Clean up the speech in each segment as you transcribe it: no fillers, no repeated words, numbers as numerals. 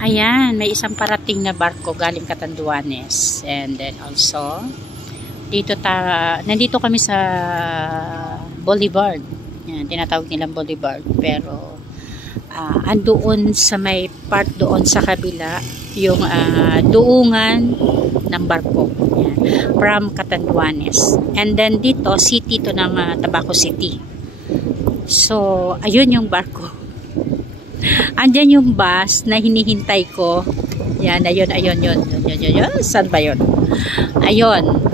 Ayan, may isang parating na barko galing Catanduanes. And then also, nandito kami sa Boulevard. Yan, tinatawag nilang Boulevard. Pero, andoon sa may part doon sa kabila, yung duungan ng barko. Yan, from Catanduanes. And then dito, city to ng Tabaco City. So, ayun yung barko. Andyan yung bus na hinihintay ko. Yan, ayun. Saan ba yun? Ayun.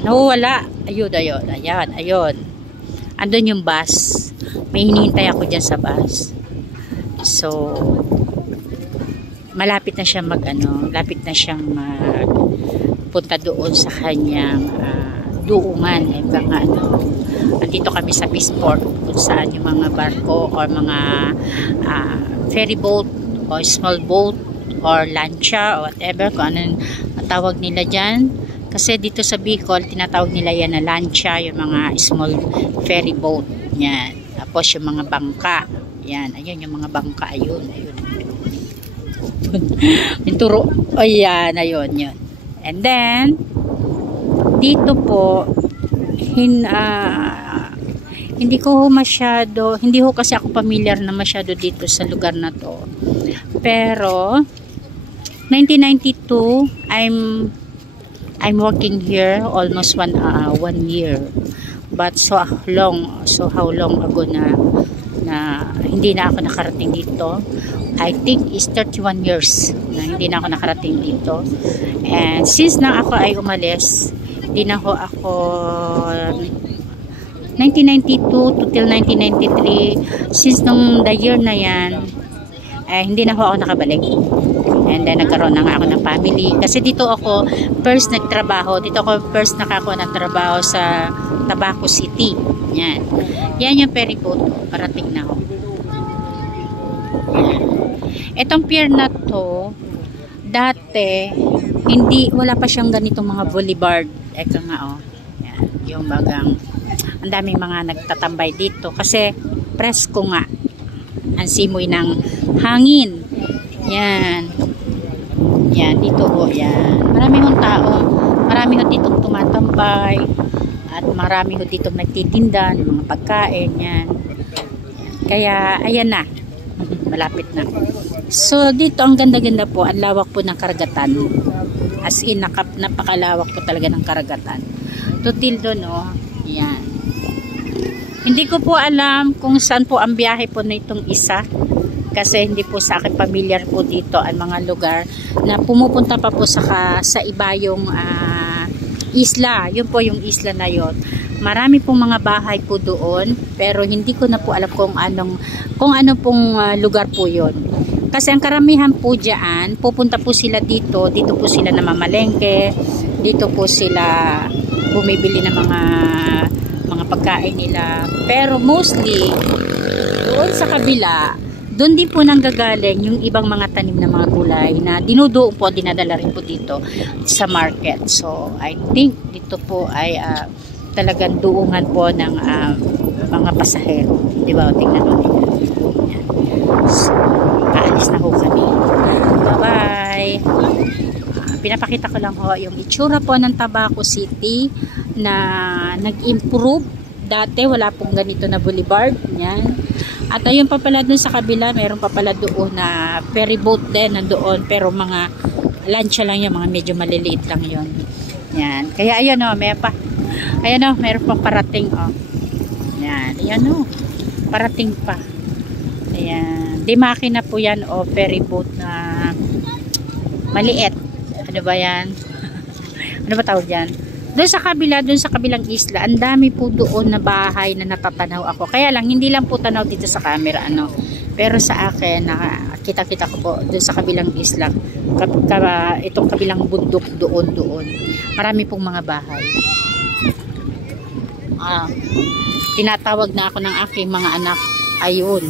Nawawala. Ayun. Ayan. Andun yung bus. May hinihintay ako dyan sa bus. So, malapit na siyang punta doon sa kanyang duungan. Andito kami sa Peaceport kung saan yung mga barko or mga ferry boat or small boat or lancha or whatever kung anong tawag nila dyan. Kasi dito sa Bicol, tinatawag nila yan na lancha, yung mga small ferry boat. Yan. Tapos yung mga bangka. Yan. Ayun yung mga bangka. Ayun. Pinturo. Ayan. Ayun. Yun. And then, dito po, hindi ho kasi ako familiar na masyado dito sa lugar na to. Pero 1992 I'm working here almost one year. But so how long ago na hindi na ako nakarating dito. I think is 31 years na hindi na ako nakarating dito. And since na ako ay umalis, hindi na ho ako 1992 till 1993, since nung the year na yan, hindi na ho ako nakabalik. And then nagkaroon na nga ako ng family. Kasi dito ako first nagtrabaho. Dito ako first nakakuha ng trabaho sa Tabaco City. Yan. Yan yung ferry boat. Parating na ho. Yan. Itong pier na to, dati, wala pa siyang ganitong mga boulevard. Eka nga Yan. Yung bagang ang daming mga nagtatambay dito kasi presko nga ang simoy ng hangin. Yan dito yan, marami hong tao, marami ho ditong tumatambay at marami ho ditong nagtitinda ng mga pagkain. Yan, kaya ayan na, malapit na. So dito ang ganda-ganda po, ang lawak po ng karagatan, as in napakalawak po talaga ng karagatan. Tutil doon yan. Hindi ko po alam kung saan po ang biyahe po na itong isa. Kasi hindi po sa akin familiar po dito ang mga lugar na pumupunta pa po sa iba yung isla. Yun po yung isla na yun. Marami pong mga bahay po doon. Pero hindi ko na po alam kung anong pong lugar po yun. Kasi ang karamihan po dyan, pupunta po sila dito. Dito po sila namamalengke. Dito po sila bumibili ng mga pagkain nila. Pero mostly doon sa kabila, doon din po nanggagaling yung ibang mga tanim na mga gulay na dinudoon po, dinadala rin po dito sa market. So I think dito po ay talagang duungan po ng mga pasahero. Di ba? Tingnan mo nila. So, kaalis na ho kami. Bye-bye! Pinapakita ko lang ho yung itsura po ng Tabaco City na nag-improve. Dati wala pong ganito na boulevard. Yan. At ayun pa pala dun sa kabila, meron pa pala doon na ferry boat din nandoon, pero mga lancha lang yun, mga medyo maliliit lang yun. Yan. Kaya ayan may pa. Ayan meron pang parating Yan. Ayan parating pa. Ayan. Di makina po yan ferry boat na maliit. Ano ba yan? Ano ba tawag yan? Doon sa kabilang isla, ang dami po doon na bahay na natatanaw ako. Kaya lang, hindi lang po tanaw dito sa camera, Pero sa akin, nakita-kita ko po doon sa kabilang isla, itong kabilang bundok doon. Marami pong mga bahay. Tinatawag na ako ng aking mga anak. Ayun.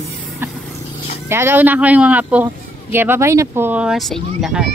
Tinatawag na ako yung mga po. Okay, bye-bye na po sa inyong lahat.